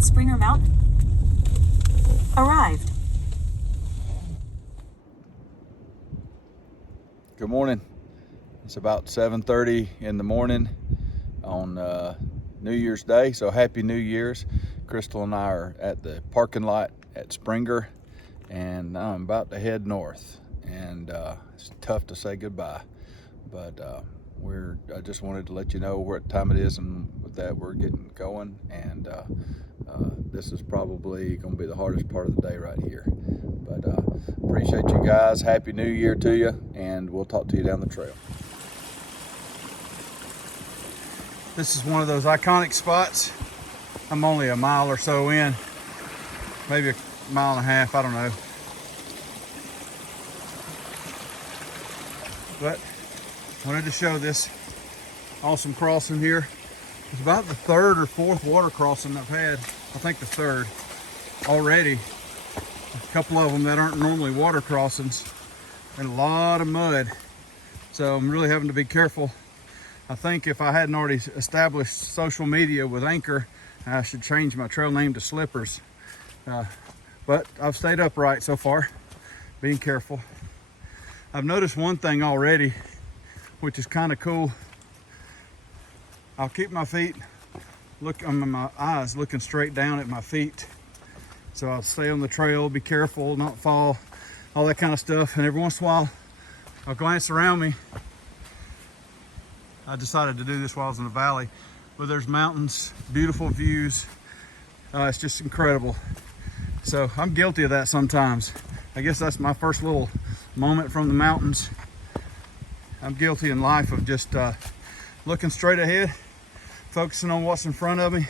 at Springer Mountain. Arrived. Good morning. It's about 7:30 in the morning on New Year's Day, so happy New Year's. Crystal and I are at the parking lot at Springer, and I'm about to head north, and it's tough to say goodbye, but I just wanted to let you know what time it is and with that we're getting going, and this is probably going to be the hardest part of the day right here. But appreciate you guys. Happy New Year to you, and we'll talk to you down the trail. This is one of those iconic spots. I'm only a mile or so in, maybe a mile and a half, I don't know. But wanted to show this awesome crossing here. It's about the third or fourth water crossing I've had. I think the third already. A couple of them that aren't normally water crossings, and a lot of mud. So I'm really having to be careful. I think if I hadn't already established social media with Anchor, I should change my trail name to Slippers. But I've stayed upright so far, being careful. I've noticed one thing already, which is kind of cool. I'll keep my feet, my eyes looking straight down at my feet. So I'll stay on the trail, be careful, not fall, all that kind of stuff. And every once in a while, I'll glance around me. I decided to do this while I was in the valley, but there's mountains, beautiful views. It's just incredible. So I'm guilty of that sometimes. I guess that's my first little moment from the mountains. I'm guilty in life of just looking straight ahead, focusing on what's in front of me,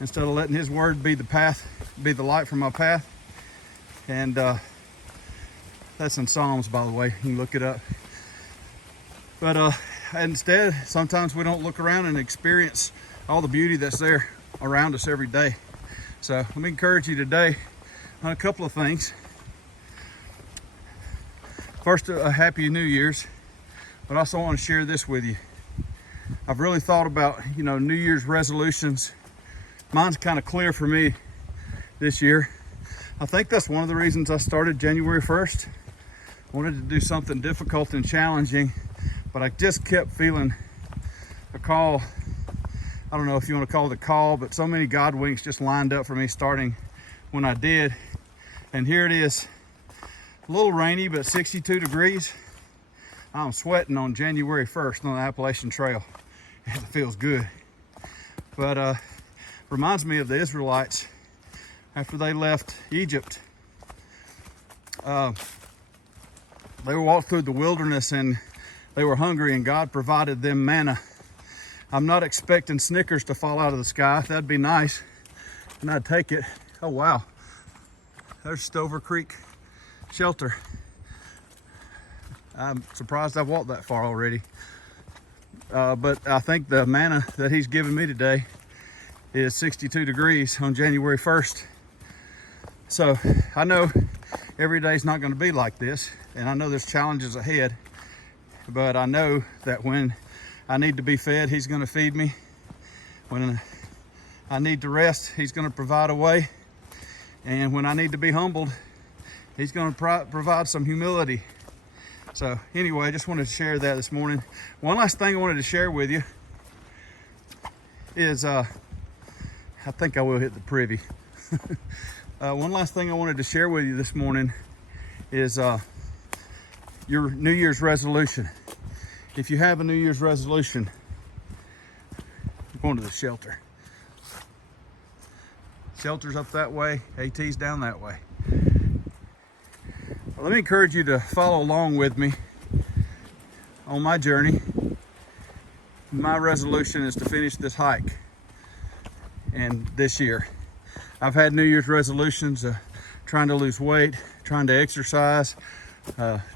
instead of letting His word be the path, be the light for my path. And that's in Psalms, by the way. You can look it up. But instead, sometimes we don't look around and experience all the beauty that's there around us every day. So let me encourage you today on a couple of things. First, a happy New Year's, but also want to share this with you. I've really thought about, New Year's resolutions. Mine's kind of clear for me this year. I think that's one of the reasons I started January 1st. I wanted to do something difficult and challenging, but I just kept feeling a call. I don't know if you want to call it a call, but so many God winks just lined up for me starting when I did. And here it is, a little rainy, but 62 degrees. I'm sweating on January 1st on the Appalachian Trail. It feels good. But reminds me of the Israelites after they left Egypt. They walked through the wilderness and they were hungry, and God provided them manna. I'm not expecting Snickers to fall out of the sky. That'd be nice, and I'd take it. Oh wow, there's Stover Creek Shelter. I'm surprised I've walked that far already. But I think the manna that He's given me today is 62 degrees on January 1st. So I know every day's not going to be like this, and I know there's challenges ahead, but I know that when I need to be fed, He's going to feed me. When I need to rest, He's going to provide a way. And when I need to be humbled, He's going to provide some humility. So anyway, I just wanted to share that this morning. One last thing I wanted to share with you is, I think I will hit the privy. One last thing I wanted to share with you this morning is your New Year's resolution. If you have a New Year's resolution, I'm going to the shelter. Shelter's up that way, AT's down that way. Well, let me encourage you to follow along with me on my journey. My resolution is to finish this hike and this year. I've had New Year's resolutions, trying to lose weight, trying to exercise,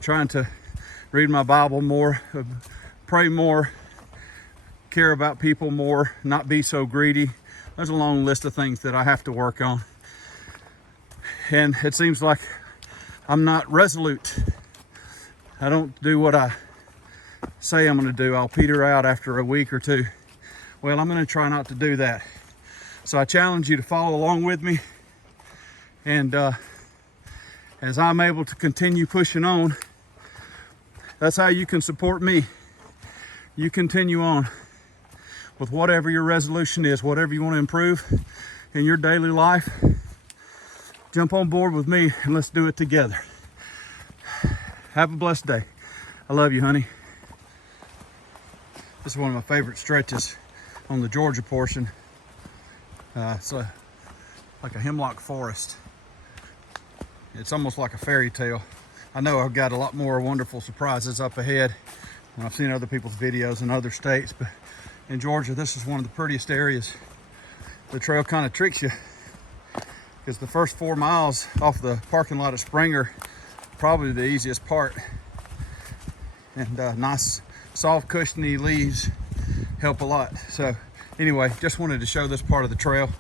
trying to read my Bible more, pray more, care about people more, not be so greedy. There's a long list of things that I have to work on. And it seems like I'm not resolute. I don't do what I say I'm going to do. I'll peter out after a week or two. Well, I'm going to try not to do that. So I challenge you to follow along with me. And as I'm able to continue pushing on, that's how you can support me. You continue on with whatever your resolution is, whatever you want to improve in your daily life. Jump on board with me and let's do it together. Have a blessed day. I love you, honey. This is one of my favorite stretches on the Georgia portion. It's like a hemlock forest. It's almost like a fairy tale. I know I've got a lot more wonderful surprises up ahead. And I've seen other people's videos in other states, but in Georgia, this is one of the prettiest areas. The trail kind of tricks you because the first 4 miles off the parking lot of Springer, probably the easiest part. And nice, soft, cushiony leaves help a lot. So anyway, just wanted to show this part of the trail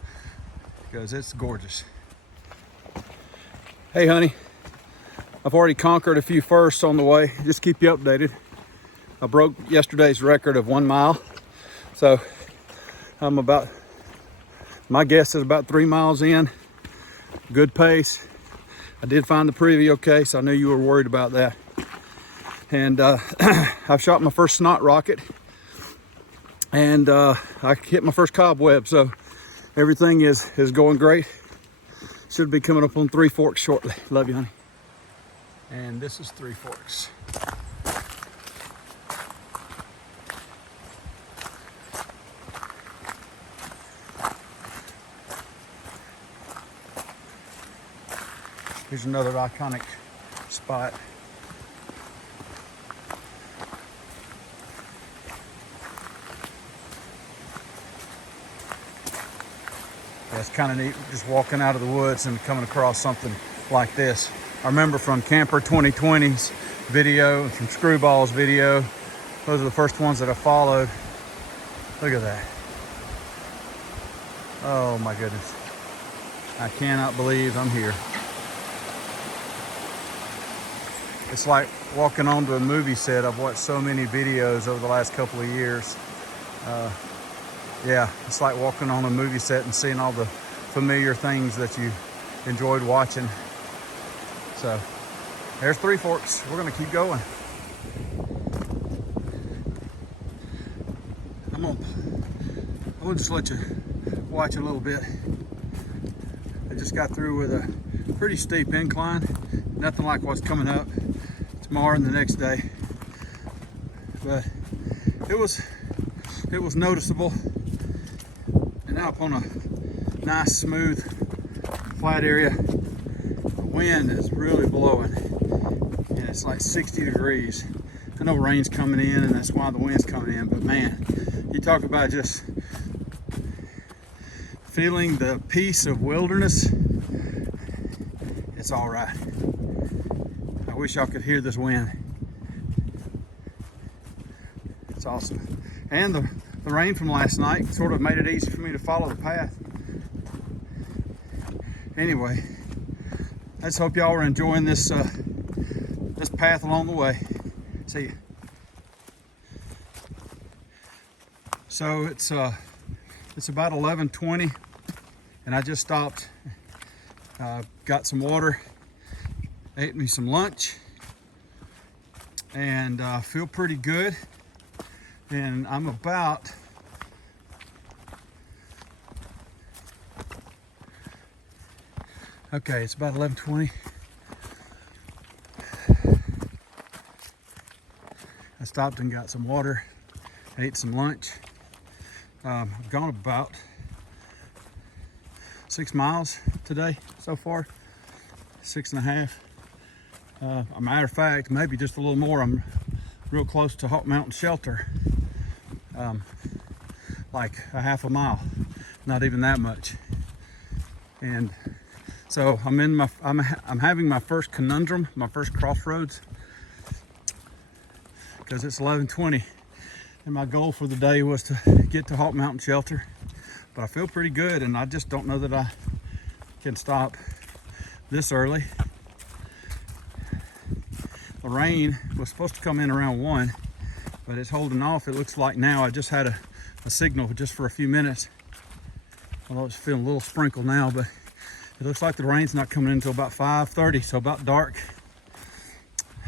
because it's gorgeous. Hey, honey, I've already conquered a few firsts on the way. Just keep you updated. I broke yesterday's record of 1 mile. So I'm about, my guess is about 3 miles in. Good pace. I did find the preview okay, so I knew you were worried about that. And I've shot my first snot rocket. And I hit my first cobweb, so everything is going great. Should be coming up on Three Forks shortly. Love you, honey. And this is Three Forks. Here's another iconic spot. Yeah, it's kind of neat just walking out of the woods and coming across something like this. I remember from Camper 2020's video, from Screwball's video, those are the first ones that I followed. Look at that. Oh my goodness. I cannot believe I'm here. It's like walking onto a movie set. I've watched so many videos over the last couple of years. Yeah, it's like walking on a movie set and seeing all the familiar things that you enjoyed watching. So there's Three Forks. We're gonna keep going. I'm gonna just let you watch a little bit. I just got through with a pretty steep incline. Nothing like what's coming up tomorrow and the next day. But it was noticeable. And now up on a nice, smooth, flat area, the wind is really blowing. And it's like 60 degrees. I know rain's coming in and that's why the wind's coming in, but man, you talk about just feeling the peace of wilderness. It's all right. I wish y'all could hear this wind. It's awesome. And the rain from last night sort of made it easy for me to follow the path. Anyway, I just hope y'all are enjoying this this path along the way. See ya. So it's about 11:20 and I just stopped, got some water, ate me some lunch, and feel pretty good. And I'm about okay, it's about 11:20. I stopped and got some water, ate some lunch. I've gone about 6 miles today so far, 6.5. A matter of fact, maybe just a little more. I'm real close to Hawk Mountain Shelter, like a half a mile, not even that much. And so I'm having my first conundrum, my first crossroads, because it's 11:20 and my goal for the day was to get to Hawk Mountain Shelter. But I feel pretty good and I just don't know that I can stop this early. The rain was supposed to come in around 1, but it's holding off. It looks like now. I just had a signal just for a few minutes. Although it's feeling a little sprinkled now, but it looks like the rain's not coming in until about 5:30, so about dark.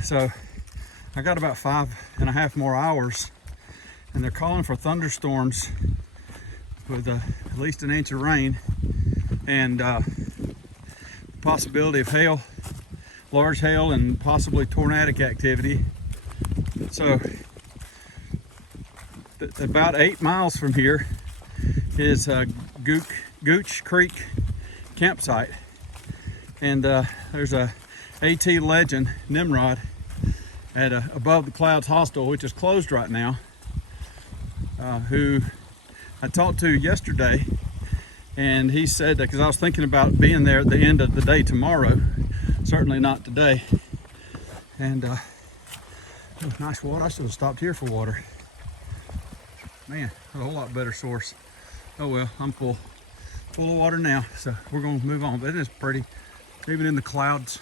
So I got about 5.5 more hours, and they're calling for thunderstorms with at least an inch of rain, and possibility of hail, large hail, and possibly tornadic activity. So about 8 miles from here is Gooch Creek campsite, and there's a AT legend, Nimrod, at Above the Clouds Hostel, which is closed right now, who I talked to yesterday, and he said that, because I was thinking about being there at the end of the day tomorrow, certainly not today, and oh, nice water. I should have stopped here for water. Man, a whole lot better source. Oh well, I'm full of water now, so we're going to move on. But it is pretty, even in the clouds.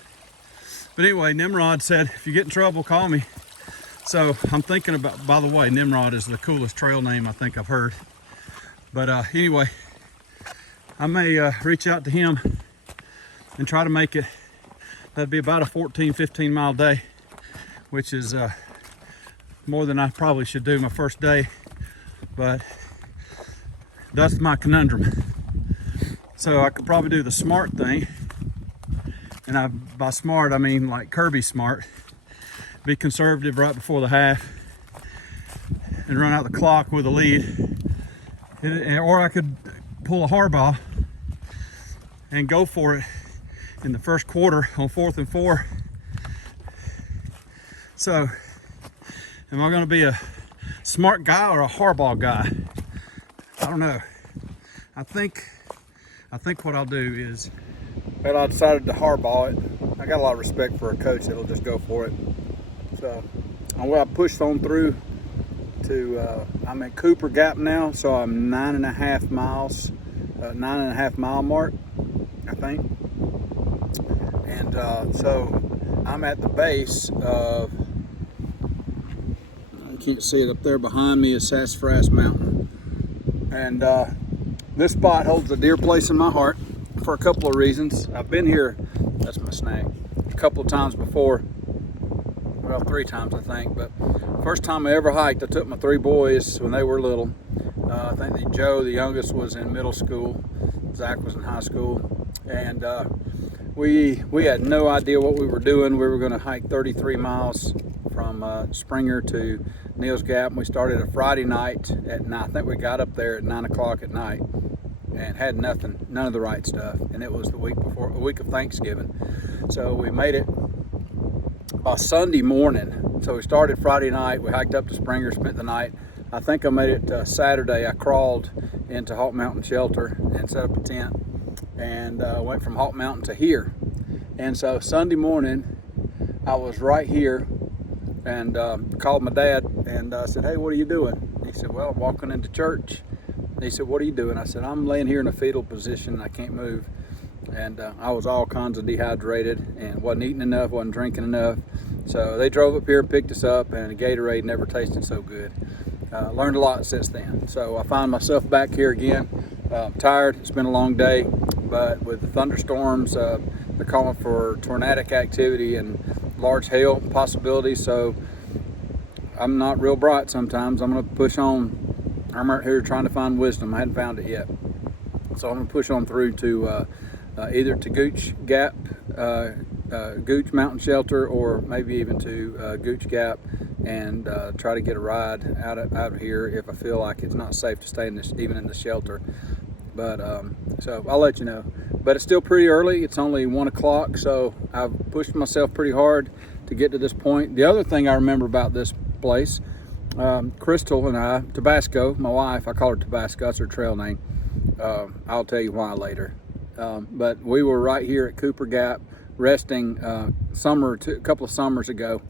But anyway, Nimrod said, if you get in trouble, call me. So I'm thinking about, by the way, Nimrod is the coolest trail name I think I've heard. But anyway, I may reach out to him and try to make it. That'd be about a 14-15 mile day, which is more than I probably should do my first day. But that's my conundrum. So I could probably do the smart thing, and by smart I mean like Kirby smart, be conservative right before the half and run out the clock with a lead, or I could pull a Harbaugh and go for it in the first quarter on 4th and 4. So am I going to be a smart guy or a Harbaugh guy? I don't know. I think what I'll do is, well, I decided to Harbaugh it. I got a lot of respect for a coach that'll just go for it. So I pushed on through to, I'm at Cooper Gap now, so I'm 9.5 miles, 9.5 mile mark, I think. And so I'm at the base of, you can't see it up there behind me, is Sassafras Mountain. And this spot holds a dear place in my heart for a couple of reasons. I've been here, that's my snack, a couple of times before. Well, 3 times I think, but first time I ever hiked, I took my 3 boys when they were little. I think Joe, the youngest, was in middle school. Zach was in high school. And we had no idea what we were doing. We were going to hike 33 miles from Springer to Neal's Gap. We started a Friday night at 9. I think we got up there at 9 o'clock at night and had nothing, none of the right stuff. And it was the week before, a week of Thanksgiving. So we made it by Sunday morning. So we started Friday night. We hiked up to Springer, spent the night. I think I made it Saturday. I crawled into Hawk Mountain Shelter and set up a tent, and went from Hawk Mountain to here. And so Sunday morning, I was right here, and called my dad and said, hey, what are you doing? He said, well, I'm walking into church. He said, what are you doing? I said, I'm laying here in a fetal position. I can't move. And I was all kinds of dehydrated and wasn't eating enough, wasn't drinking enough. So they drove up here and picked us up, and the Gatorade never tasted so good. Learned a lot since then. So I find myself back here again. I'm tired. It's been a long day, but with the thunderstorms, they're calling for tornadic activity and large hail possibilities. So I'm not real bright sometimes. I'm going to push on. I'm right here trying to find wisdom. I hadn't found it yet. So I'm going to push on through to either to Gooch Gap, Gooch Mountain Shelter, or maybe even to Gooch Gap, and try to get a ride out of here if I feel like it's not safe to stay in this, even in the shelter. But so I'll let you know. But it's still pretty early. It's only 1 o'clock, so I've pushed myself pretty hard to get to this point. The other thing I remember about this place, Crystal and I, Tabasco, my wife, I call her Tabasco, that's her trail name. I'll tell you why later. But we were right here at Cooper Gap resting a couple of summers ago,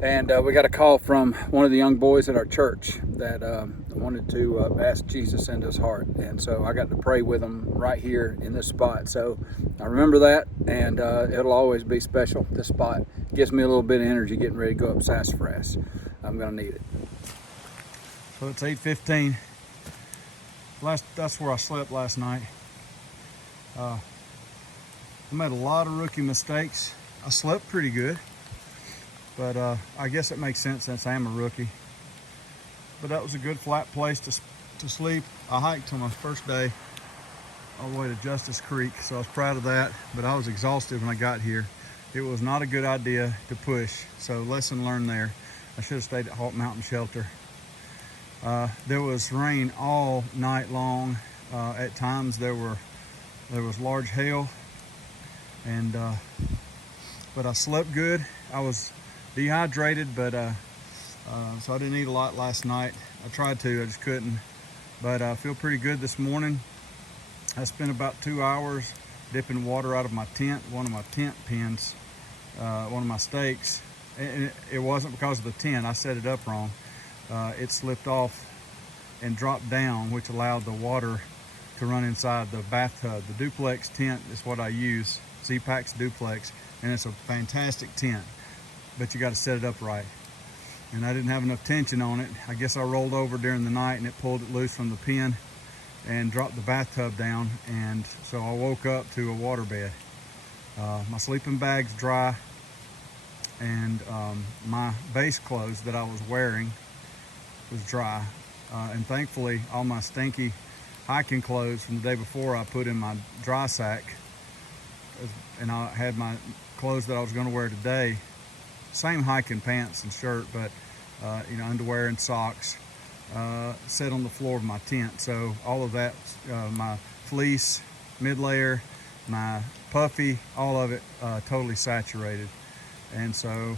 and we got a call from one of the young boys at our church that wanted to ask Jesus into his heart, and so I got to pray with him right here in this spot. So I remember that, and it'll always be special. This spot gives me a little bit of energy getting ready to go up Sassafras. I'm gonna need it. So it's 8:15. That's where I slept last night. I made a lot of rookie mistakes. I slept pretty good, but I guess it makes sense since I am a rookie. But that was a good flat place to sleep. I hiked on my first day all the way to Justice Creek, so I was proud of that, but I was exhausted when I got here. It was not a good idea to push, so lesson learned there. I should have stayed at Hawk Mountain Shelter. There was rain all night long. At times there was large hail, and but I slept good. I was dehydrated, but so I didn't eat a lot last night. I tried to, I just couldn't. But I feel pretty good this morning. I spent about 2 hours dipping water out of my tent, one of my tent pins, one of my stakes. And it wasn't because of the tent. I set it up wrong. It slipped off and dropped down, which allowed the water to run inside the bathtub. The duplex tent is what I use, Z-Pack's duplex, and it's a fantastic tent, but you got to set it up right. And I didn't have enough tension on it. I guess I rolled over during the night and it pulled it loose from the pin and dropped the bathtub down, and so I woke up to a waterbed. My sleeping bag's dry, and my base clothes that I was wearing was dry. And thankfully, all my stinky hiking clothes from the day before I put in my dry sack, and I had my clothes that I was going to wear today, same hiking pants and shirt, but underwear and socks, set on the floor of my tent. So all of that, my fleece, mid layer, my puffy, all of it totally saturated. And so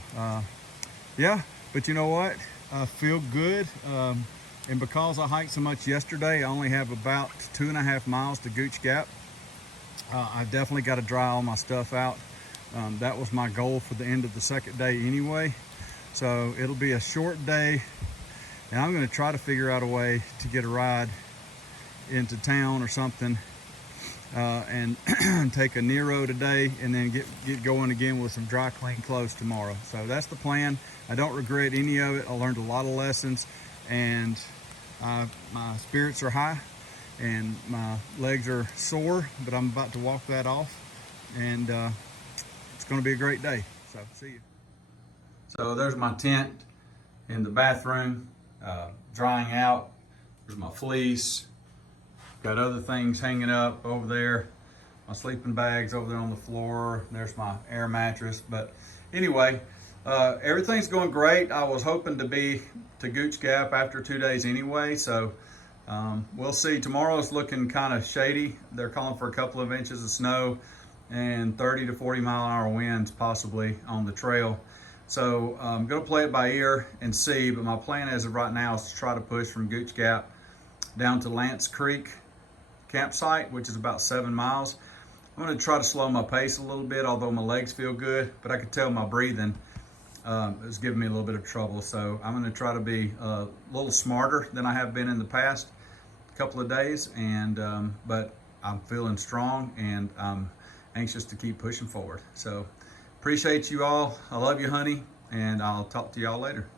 yeah, but you know what, I feel good. And because I hiked so much yesterday, I only have about 2.5 miles to Gooch Gap. I've definitely got to dry all my stuff out. That was my goal for the end of the second day anyway. So it'll be a short day, and I'm going to try to figure out a way to get a ride into town or something, and take a Nero today, and then get going again with some dry clean clothes tomorrow. So that's the plan. I don't regret any of it. I learned a lot of lessons, and my spirits are high and my legs are sore, but I'm about to walk that off, and it's going to be a great day. So see you. So there's my tent in the bathroom, drying out. There's my fleece. Got other things hanging up over there. My sleeping bags over there on the floor. There's my air mattress. But anyway, everything's going great. I was hoping to be to Gooch Gap after 2 days anyway, so we'll see. Tomorrow's looking kind of shady. They're calling for a couple of inches of snow and 30 to 40 mile an hour winds possibly on the trail. So I'm going to play it by ear and see, but my plan as of right now is to try to push from Gooch Gap down to Lance Creek campsite, which is about 7 miles. I'm going to try to slow my pace a little bit, although my legs feel good, but I could tell my breathing is giving me a little bit of trouble. So I'm going to try to be a little smarter than I have been in the past couple of days, and but I'm feeling strong, and I'm anxious to keep pushing forward. So appreciate you all. I love you, honey, and I'll talk to y'all later.